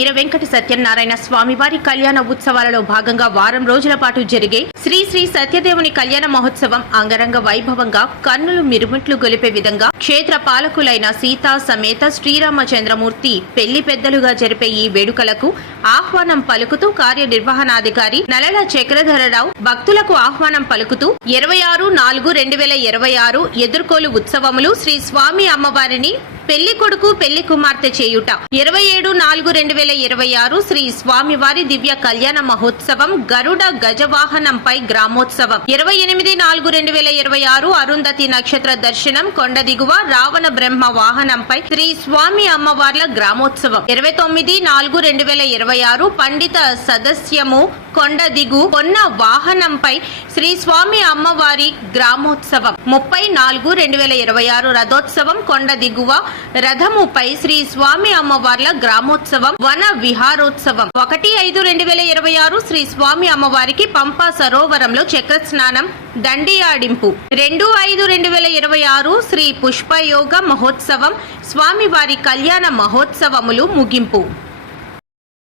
వీర వెంకట సత్యనారాయణ స్వామివారి కళ్యాణ ఉత్సవాలలో భాగంగా వారం రోజుల పాటు జరిగే శ్రీ శ్రీ సత్యదేవుని కళ్యాణ మహోత్సవం అంగరంగ వైభవంగా కన్నులు మిరుమిట్లు గొలిపే విధంగా క్షేత్ర పాలకులైన సీతా సమేత శ్రీరామచంద్రమూర్తి పెళ్లి పెద్దలుగా జరిపే ఈ వేడుకలకు ఆహ్వానం పలుకుతూ కార్యనిర్వహణాధికారి నలల చక్రధరరావు భక్తులకు ఆహ్వానం పలుకుతూ 26/4/2026 ఎదుర్కోలు ఉత్సవములు శ్రీ స్వామి అమ్మవారిని పెళ్లి కొడుకు పెళ్లి కుమార్తె చేయుట 27/4/2026 శ్రీ స్వామివారి దివ్య కళ్యాణ మహోత్సవం గరుడ గజవాహనంపై గ్రామోత్సవం 28/4/2026 అరుంధతి నక్షత్ర దర్శనం కొండ దిగువ రావణ బ్రహ్మ వాహనంపై శ్రీ స్వామి అమ్మవార్ల గ్రామోత్సవం 29/4/2026 పండిత సదస్యము కొండ దిగు కొన్న వాహనంపై శ్రీ స్వామి అమ్మవారి గ్రామోత్సవం 30/4/2026 రథోత్సవం కొండ దిగువ రథముపై శ్రీ స్వామి అమ్మవార్ల గ్రామోత్సవం వన విహారోత్సవం 1/5/2026 శ్రీ స్వామి అమ్మవారికి పంపా సరోవరంలో చక్ర స్నానం దండియాడింపు 2/5/2026 శ్రీ పుష్పయోగ మహోత్సవం స్వామివారి కళ్యాణ మహోత్సవములు ముగింపు.